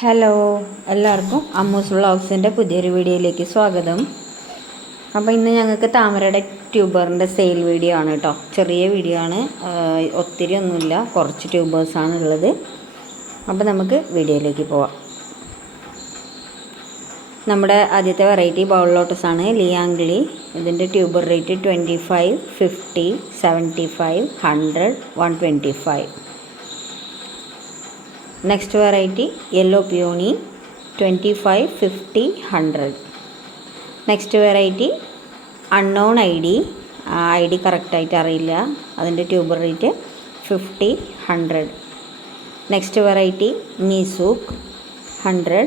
Hello, എല്ലാവർക്കും അമ്മൂസ് വ്ളോഗ്സിൻ്റെ പുതിയൊരു വീഡിയോയിലേക്ക് സ്വാഗതം. അപ്പോൾ ഇന്ന് ഞങ്ങൾക്ക് താമരയുടെ ട്യൂബറിൻ്റെ സെയിൽ വീഡിയോ ആണ് കേട്ടോ. ചെറിയ വീഡിയോ ആണ്, ഒത്തിരി ഒന്നുമില്ല, കുറച്ച് ട്യൂബേഴ്സാണ് ഉള്ളത്. അപ്പോൾ നമുക്ക് വീഡിയോയിലേക്ക് പോവാം. നമ്മുടെ ആദ്യത്തെ വെറൈറ്റി ബൗൾ ലോട്ടസാണ്, ലിയാംഗ്ലി. ഇതിൻ്റെ tuber rate 25, 50, 75, 100, 125. Next variety yellow peony 25, 50, 100. Next variety unknown ID correct ആയിട്ട് അറിയില്ല, അതിൻ്റെ ട്യൂബർ റേറ്റ് 50, 100. നെക്സ്റ്റ് വെറൈറ്റി മീസൂക്ക് 100.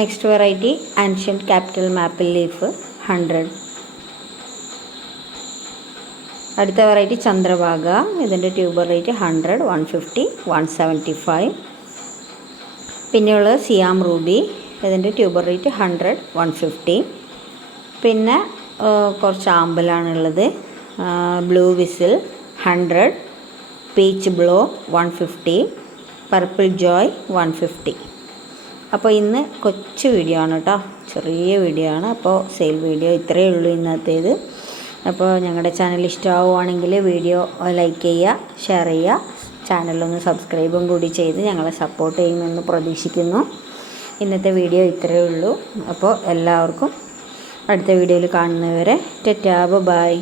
Next variety ancient capital maple leaf 100. അടുത്ത വെറൈറ്റി ചന്ദ്രഭാഗ, ഇതിൻ്റെ ട്യൂബർ റേറ്റ് 100, 150, 175. പിന്നെയുള്ളത് സിയാം റൂബി, ഇതിൻ്റെ ട്യൂബർ റേറ്റ് 100, 150. പിന്നെ കുറച്ച് ആമ്പലാണുള്ളത്, blue whistle 100, peach blow 150, purple joy 150. അപ്പോൾ ഇന്ന് കൊച്ചു വീഡിയോ ആണ് കേട്ടോ, ചെറിയ വീഡിയോ ആണ്. അപ്പോൾ സെയിൽ വീഡിയോ ഇത്രയേ ഉള്ളൂ ഇന്നത്തേത്. അപ്പോൾ ഞങ്ങളുടെ ചാനൽ ഇഷ്ടമാവുകയാണെങ്കിൽ വീഡിയോ ലൈക്ക് ചെയ്യുക, ഷെയർ ചെയ്യുക, ചാനലൊന്ന് സബ്സ്ക്രൈബും കൂടി ചെയ്ത് ഞങ്ങളെ സപ്പോർട്ട് ചെയ്യുമെന്ന് പ്രതീക്ഷിക്കുന്നു. ഇന്നത്തെ വീഡിയോ ഇത്രയേ ഉള്ളൂ. അപ്പോൾ എല്ലാവർക്കും അടുത്ത വീഡിയോയിൽ കാണുന്നവരെ ടാറ്റാ, ബൈ.